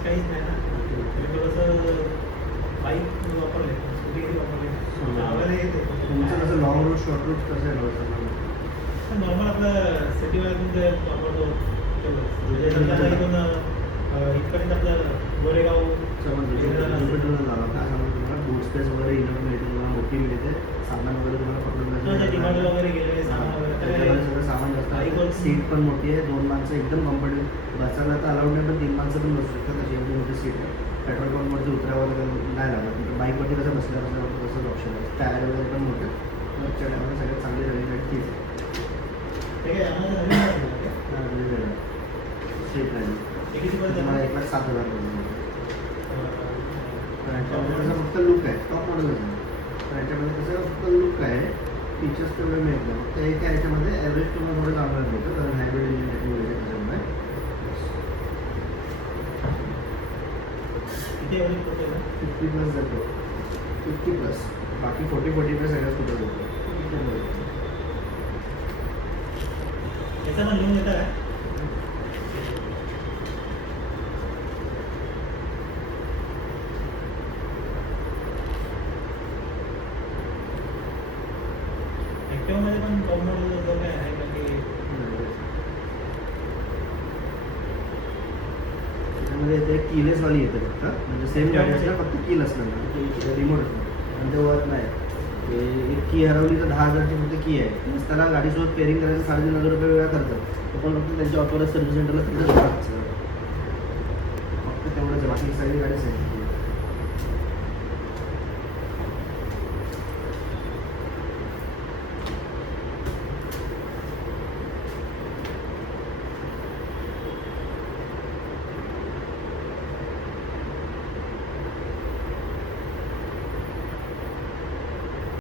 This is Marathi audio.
परफॉर्मन्स काहीच नाही ना. म्हणजे थोडंसं बाईक वापरले, स्कूटी वापरले, आवाज येते. तुमचं कसं लॉंग रूट शॉर्ट रूट कसं आहे नव्हतं नॉर्मल आपलं सिटीवाल्यातून जे वापरतो तेवढंच. म्हणजे समजा आता इथून इथपर्यंत आपलं गोरेगाव पेट्रोल झाला काय सांगू तुम्हाला बूट स्पेस वगैरे इनफ मिळते तुम्हाला मोठी मिळते सामान वगैरे तुम्हाला पकडून डिमांड वगैरे गेलेले सामान वगैरे त्याच्यामध्ये सगळं सामान जास्त आहे. सीट पण मोठी आहे, 2 माणसं एकदम कम्फर्टेबल बसायला तर अलाउड नाही, पण 3 माणसं पण बसू शकतात अशी एवढी मोठी सीट आहे. पेट्रोल पंपवरती उतरावर नाही लागत. बाईकवरती कसं बसल्यावर तसंच ऑप्शन आहे. टायर वगैरे पण मोठे मगच्या टायमाला सगळ्यात चांगली रनिंग राईड तीच सीट राहील तुम्हाला 1,07,000 तर ह्याच्यामध्ये कसं फक्त लुक आहे, टॉप मॉडेल आहे. तर ह्याच्यामध्ये कसं फक्त लुक आहे, फीचर्स तेवढे मिळत नाही. फक्त एक आहे ह्याच्यामध्ये ॲव्हरेज तुम्हाला थोडं चांगलं मिळतं कारण हायब्रिड इंजिन टेक्नॉलॉजी त्याच्यामुळे. किती एवढी होते ना 50+ जातो, 50+. बाकी 40-45 सगळ्या स्कूटर जातो. याचा पण लिहून देता काय? ॲक्टिवामध्ये पण टॉप मॉडेल जो काय आहे का की त्याच्यामध्ये येते कीलेसवाली येते फक्त, म्हणजे सेम गाडी असणार फक्त कील असणार रिमोट असणार आणि ते वर नाही. ते एक की हरवली तर 10,000ची फक्त की आहे. त्याला गाडीसोबत पेअरिंग करायचं 3,500 रुपये वेगळा करतात. तो पण फक्त त्यांच्या ऑथोराइज सर्व्हिस सेंटरला तिथं फक्त तेवढंच आहे, बाकी सगळी गाडीच आहे.